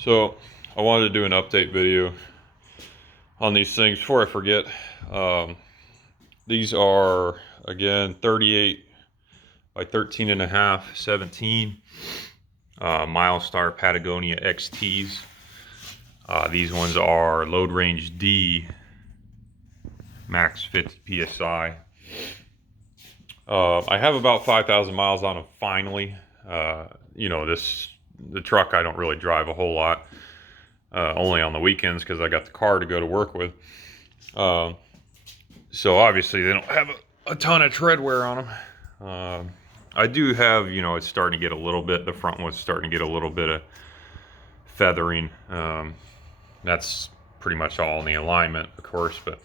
So I wanted to do an update video on these things before I forget. These are, again, 38 by 13.5, 17 Milestar Patagonia XTs. These ones are load range D, max 50 PSI. I have about 5,000 miles on them finally. The truck I don't really drive a whole lot, only on the weekends because I got the car to go to work with. So obviously they don't have a ton of tread wear on them. I do have, it's starting to get a little bit, the front one's starting to get a little bit of feathering. That's pretty much all in the alignment, of course, but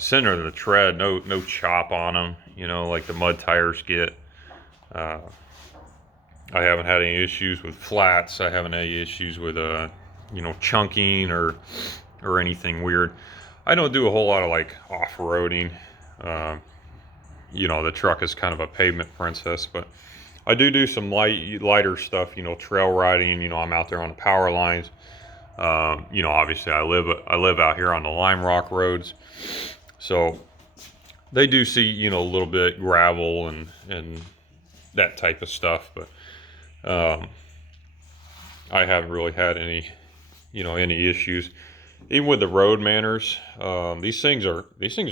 center of the tread, no chop on them, like the mud tires get. I haven't had any issues with flats. I haven't had any issues with chunking or anything weird. I don't do a whole lot of like off-roading. The truck is kind of a pavement princess, but I do some lighter stuff, trail riding. I'm out there on the power lines. Obviously I live out here on the lime rock roads, so they do see, a little bit gravel and that type of stuff, but I haven't really had any issues. Even with the road manners, these things are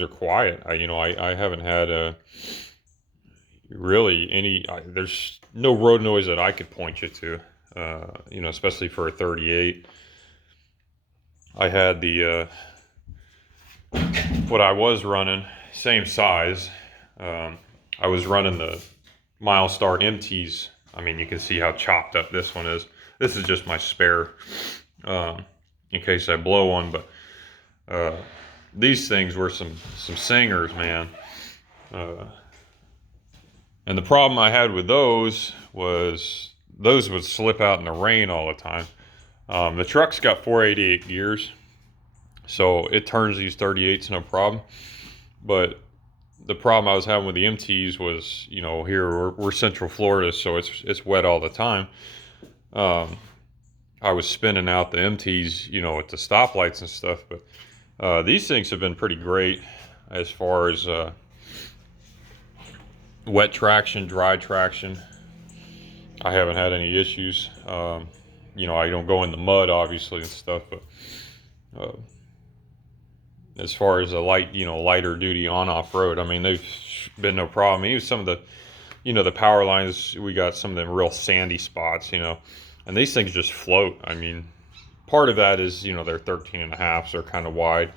quiet. I haven't had really any. There's no road noise that I could point you to. Especially for a 38. I had the what I was running, same size. I was running the Milestar MTs. I mean, you can see how chopped up this one is. This is just my spare, in case I blow one. But these things were some singers, man. And the problem I had with those was those would slip out in the rain all the time. The truck's got 488 gears, so it turns these 38s no problem. But the problem I was having with the MTs was, here we're Central Florida, so it's wet all the time. I was spinning out the MTs, at the stoplights and stuff. But these things have been pretty great as far as wet traction, dry traction. I haven't had any issues. I don't go in the mud, obviously, and stuff, but as far as a lighter duty on-off road, I mean, they've been no problem. Even some of the, the power lines, we got some of them real sandy spots, and these things just float. I mean, part of that is, they're 13.5s, they're kind of wide.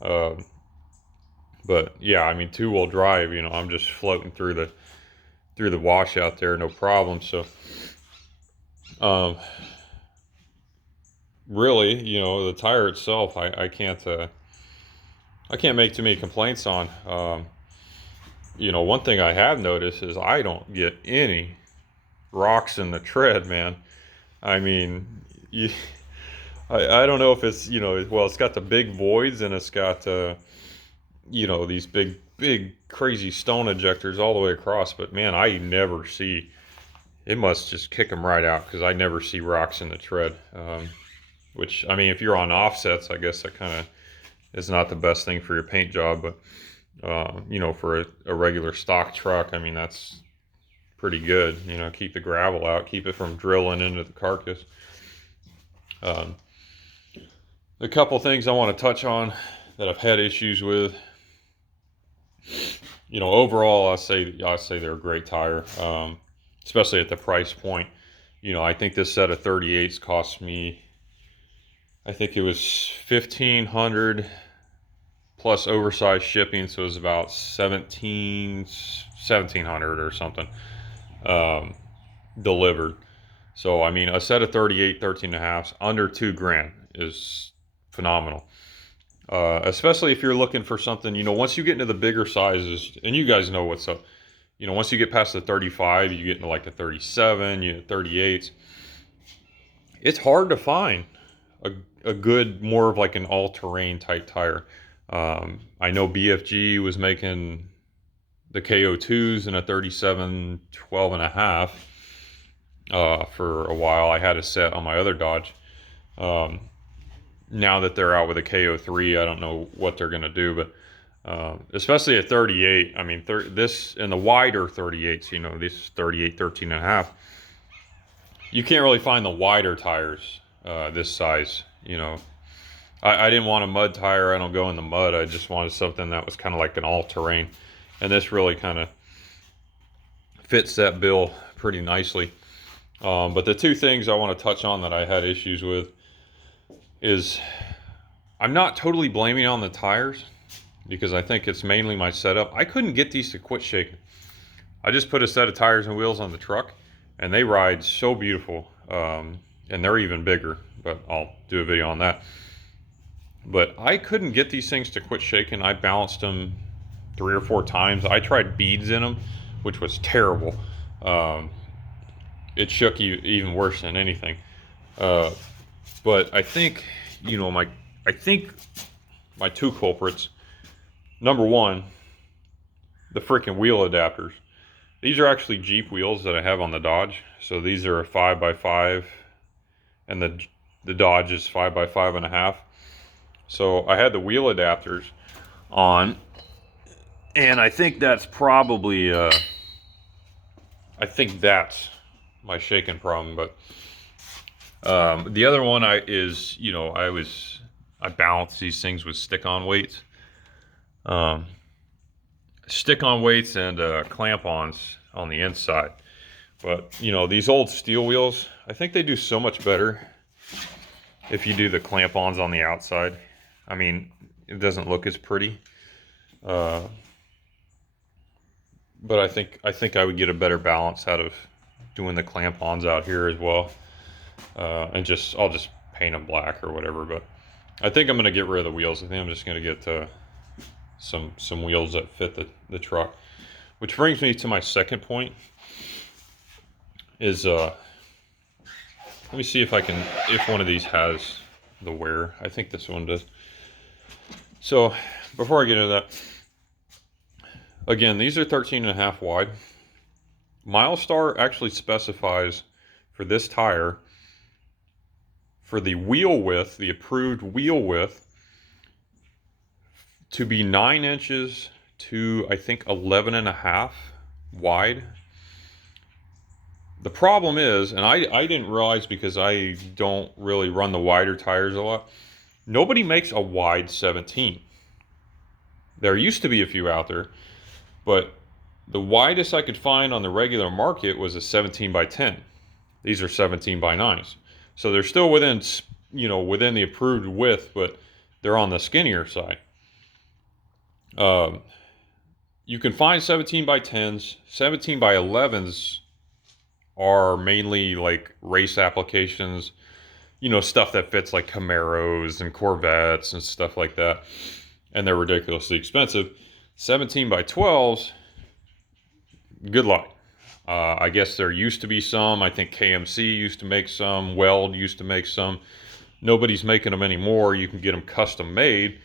But yeah, I mean, two-wheel drive, I'm just floating through the washout there, no problem. So, really, the tire itself, I can't make too many complaints on. One thing I have noticed is I don't get any rocks in the tread, man. I mean, I don't know if it's, well, it's got the big voids and it's got, these big crazy stone ejectors all the way across, but man, I never see, it must just kick them right out, because I never see rocks in the tread. Which, I mean, if you're on offsets, I guess that kind of is not the best thing for your paint job, but for a regular stock truck, I mean, that's pretty good. Keep the gravel out, keep it from drilling into the carcass. A couple things I want to touch on that I've had issues with. Overall, I say they're a great tire, especially at the price point. I think this set of 38s cost me, I think it was $1,500 plus oversized shipping, so it was about $1,700 or something delivered. So I mean, a set of 38 13.5s under $2,000 is phenomenal. Especially if you're looking for something, once you get into the bigger sizes, and you guys know what's up, once you get past the 35, you get into like the 37, 38s. It's hard to find a good, more of like an all-terrain type tire. I know BFG was making the KO2s in a 37 12.5 for a while. I had a set on my other Dodge, Now that they're out with a KO3, I don't know what they're going to do, but especially at 38, I mean, this and the wider 38s, you know, this is 38, 13.5. You can't really find the wider tires this size, you know. I didn't want a mud tire. I don't go in the mud. I just wanted something that was kind of like an all-terrain. And this really kind of fits that bill pretty nicely. But the two things I want to touch on that I had issues with is I'm not totally blaming on the tires because I think it's mainly my setup. I couldn't get these to quit shaking. I just put a set of tires and wheels on the truck and they ride so beautiful. And they're even bigger, but I'll do a video on that. But I couldn't get these things to quit shaking. I balanced them 3 or 4 times. I tried beads in them, which was terrible. It shook even worse than anything. But I think, you know, my two culprits. Number one, the freaking wheel adapters. These are actually Jeep wheels that I have on the Dodge. So these are a 5x5, and the Dodge is 5x5.5. So I had the wheel adapters on, and I think that's probably, I think that's my shaking problem. But the other one is, you know, I balance these things with stick-on weights. Stick-on weights and clamp-ons on the inside. But, you know, these old steel wheels, I think they do so much better if you do the clamp-ons on the outside. I mean, it doesn't look as pretty. But I think I would get a better balance out of doing the clamp-ons out here as well. And I'll just paint them black or whatever. But I think I'm going to get rid of the wheels. I think I'm just going to get some wheels that fit the truck. Which brings me to my second point. Is let me see if one of these has the wear. I think this one does. So before I get into that, again, these are 13.5 wide. Milestar actually specifies for this tire, for the wheel width, the approved wheel width, to be 9 inches to, I think, 11.5 wide. The problem is, and I didn't realize because I don't really run the wider tires a lot, nobody makes a wide 17. There used to be a few out there, but the widest I could find on the regular market was a 17x10. These are 17x9s. So they're still within, you know, within the approved width, but they're on the skinnier side. You can find 17x10s, 17x11s are mainly like race applications, you know, stuff that fits like Camaros and Corvettes and stuff like that. And they're ridiculously expensive. 17x12s, good luck. I guess there used to be some. I think KMC used to make some. Weld used to make some. Nobody's making them anymore. You can get them custom made.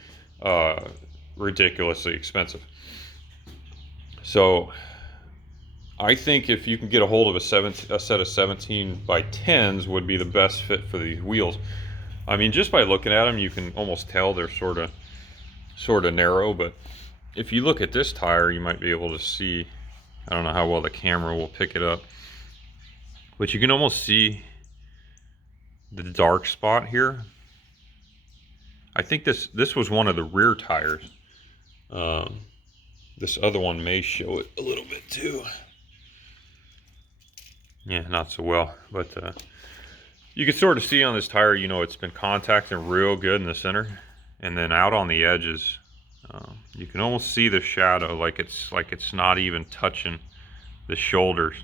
Ridiculously expensive. So I think if you can get a hold of a set of 17x10s would be the best fit for these wheels. I mean, just by looking at them, you can almost tell they're sort of narrow. But if you look at this tire, you might be able to see. I don't know how well the camera will pick it up, but you can almost see the dark spot here. I think this was one of the rear tires. This other one may show it a little bit too. Yeah, not so well, but you can sort of see on this tire, you know, it's been contacting real good in the center, and then out on the edges, you can almost see the shadow, like it's not even touching the shoulders.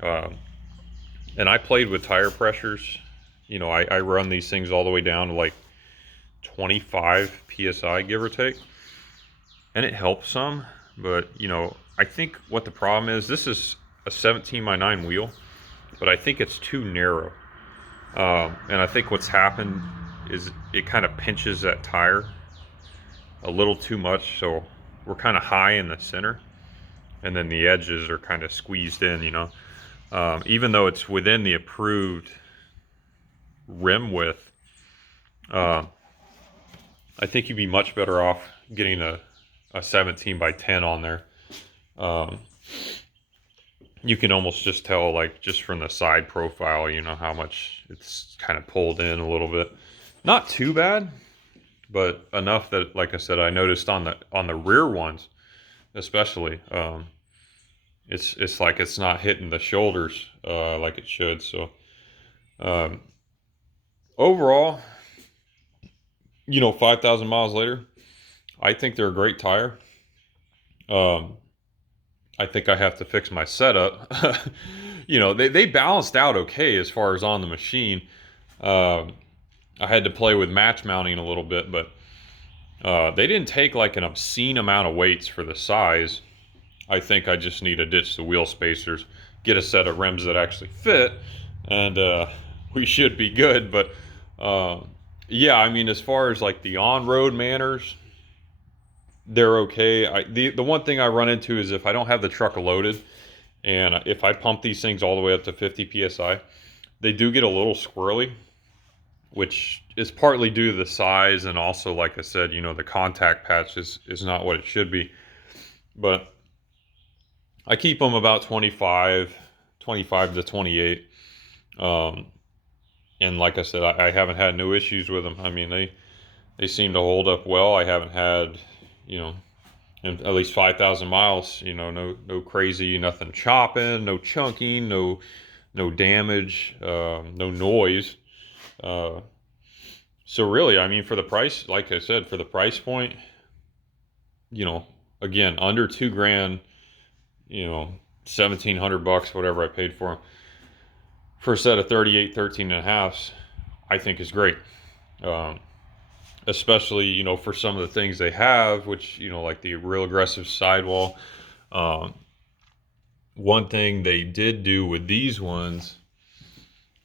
And I played with tire pressures. You know, I run these things all the way down to like 25 psi, give or take, and it helps some. But you know, I think what the problem is, this is a 17x9 wheel, but I think it's too narrow. And I think what's happened is it kind of pinches that tire a little too much, so we're kind of high in the center, and then the edges are kind of squeezed in, you know. Even though it's within the approved rim width, I think you'd be much better off getting a 17 by 10 on there. You can almost just tell, like, just from the side profile, you know, how much it's kind of pulled in a little bit. Not too bad, but enough that, like I said, I noticed on the rear ones, especially, it's like it's not hitting the shoulders like it should. So overall, you know, 5,000 miles later, I think they're a great tire. I think I have to fix my setup. You know, they balanced out okay as far as on the machine. I had to play with match mounting a little bit, but they didn't take like an obscene amount of weights for the size. I think I just need to ditch the wheel spacers, get a set of rims that actually fit, and we should be good. But yeah, I mean, as far as like the on-road manners, they're okay. The one thing I run into is if I don't have the truck loaded, and if I pump these things all the way up to 50 psi, they do get a little squirrely, which is partly due to the size, and also, like I said, you know, the contact patch is not what it should be. But I keep them about 25 to 28. And like I said, I haven't had no issues with them. I mean, they seem to hold up well. I haven't had, you know, in at least 5,000 miles, you know, no crazy, nothing chopping, no chunking, no damage, no noise. So really, I mean, for the price, like I said, for the price point, you know, again, under $2,000, you know, $1,700, whatever I paid for them, for a set of 38, 13 and a halves, I think is great. Especially, you know, for some of the things they have, which, you know, like the real aggressive sidewall. One thing they did do with these ones,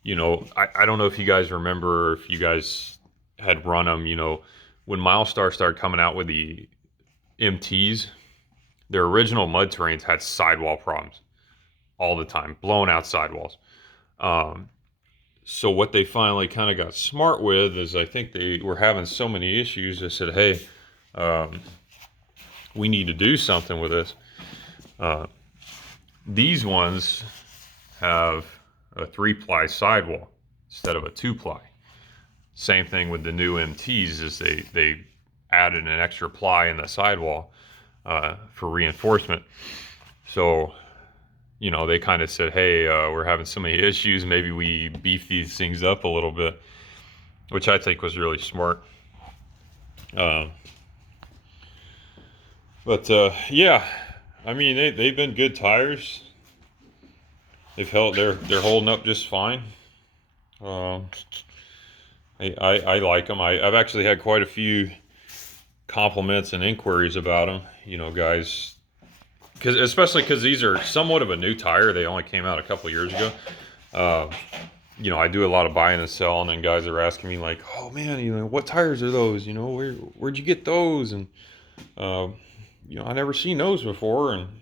you know, I don't know if you guys remember, if you guys had run them, you know, when Milestar started coming out with the MTs, their original mud terrains had sidewall problems all the time, blown out sidewalls. So what they finally kind of got smart with is, I think they were having so many issues, they said, hey, we need to do something with this. These ones have a 3-ply sidewall instead of a 2-ply. Same thing with the new MTs, is they added an extra ply in the sidewall for reinforcement. So, you know, they kind of said, hey, we're having so many issues, maybe we beef these things up a little bit, which I think was really smart. But yeah, I mean, they've been good tires. They're holding up just fine. I like them. I've actually had quite a few compliments and inquiries about them. You know, guys, especially because these are somewhat of a new tire. They only came out a couple years ago. You know, I do a lot of buying and selling, and guys are asking me like, "Oh man, you know, what tires are those? You know, where'd you get those?" And you know, I never seen those before. And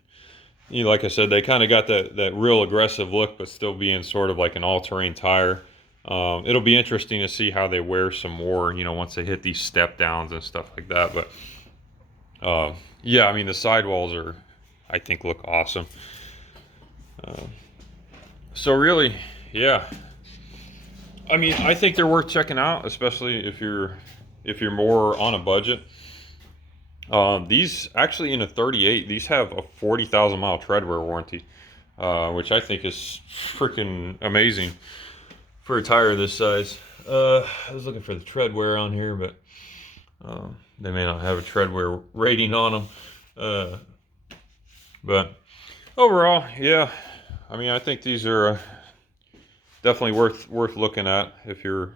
you know, like I said, they kind of got that real aggressive look, but still being sort of like an all-terrain tire. It'll be interesting to see how they wear some more, you know, once they hit these step downs and stuff like that. But yeah, I mean, the sidewalls are, I think, look awesome. So really, yeah, I mean, I think they're worth checking out, especially if you're more on a budget. These actually, in a 38, these have a 40,000 mile tread wear warranty, which I think is freaking amazing for a tire this size. I was looking for the tread wear on here, but they may not have a tread wear rating on them. But overall, yeah, I mean, I think these are definitely worth looking at if you're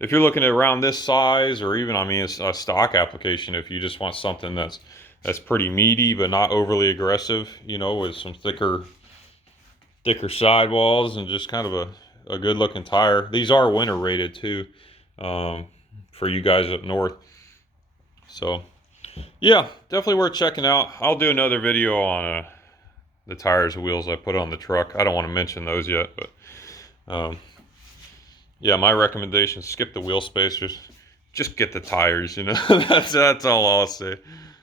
looking at around this size, or even, I mean, it's a stock application. If you just want something that's pretty meaty but not overly aggressive, you know, with some thicker sidewalls and just kind of a good looking tire. These are winter rated too, for you guys up north. So yeah, definitely worth checking out. I'll do another video on the tires and wheels I put on the truck. I don't want to mention those yet, but Yeah, my recommendation: skip the wheel spacers, just get the tires. You know, that's all I'll say.